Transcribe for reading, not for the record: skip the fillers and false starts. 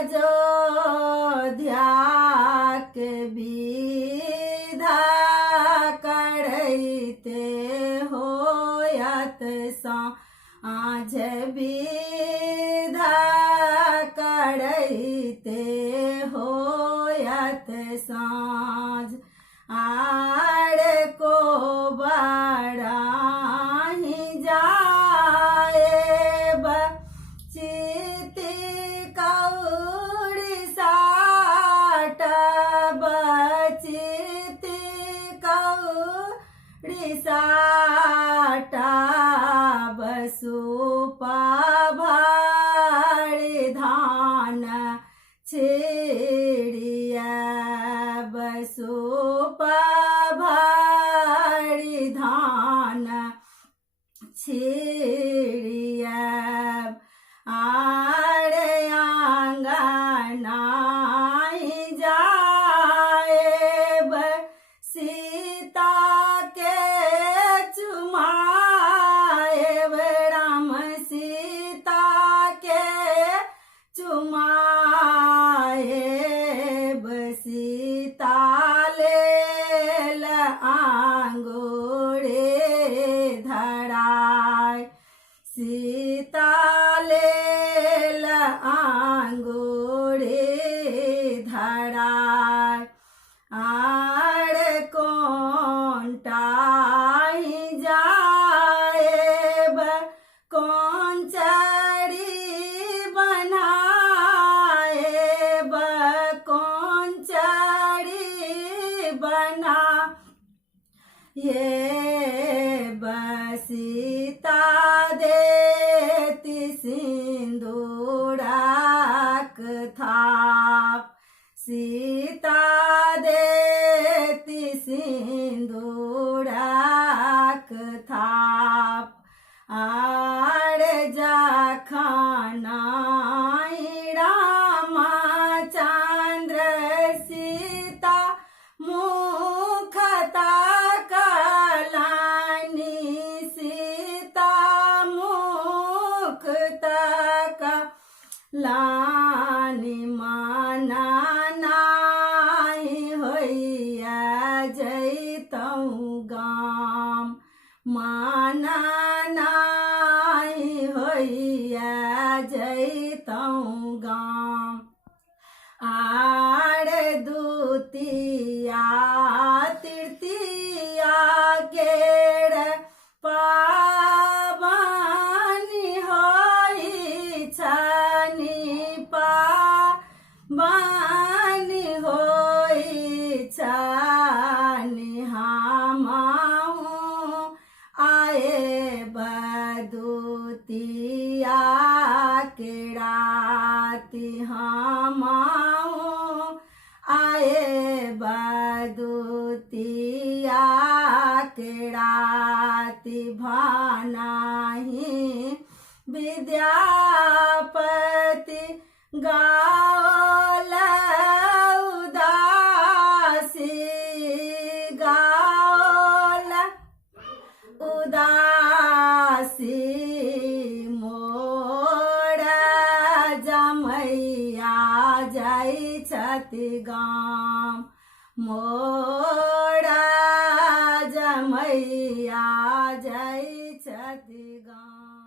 अयोध्या के विधा करैते होयत साँझ विधा करैते होयत साँझ आर को बराही जाएब चिति कौड़ी साटब चिति कौड़ी साटब सुपा भारी धान छिड़ियब सुपा भारी धान छिड़ियब आर आंगनाई जाएब सीता के चुमाएब राम सीता के चुमाएब सीता लेल आंगुरे धराय सीता लेल आंगुरे धराय आर कोंटाई जाएब कोंचरी बनाएब कोंचरी बना ये सीता देती सिंदूरक थाप सीता देती सिंदूरक थाप आर जखनाई रामचंद्र सीता मुख तकलानी सीता मुख तकलानी माना नाई होइया जैतौं गाम माना नाई होइया जैतौं गाम आर दुतिया तृतीया केर पाबनि होई छनि पाबनि होई छनि हमहु आएब दुतिया के राति हमहु आएब दुतिया के राति भानाहि विद्यापति गाओल उदासी गाओल उदासी मोर जमैया जाइ छथि गाम मोर जमैया जाइ छथि गाम।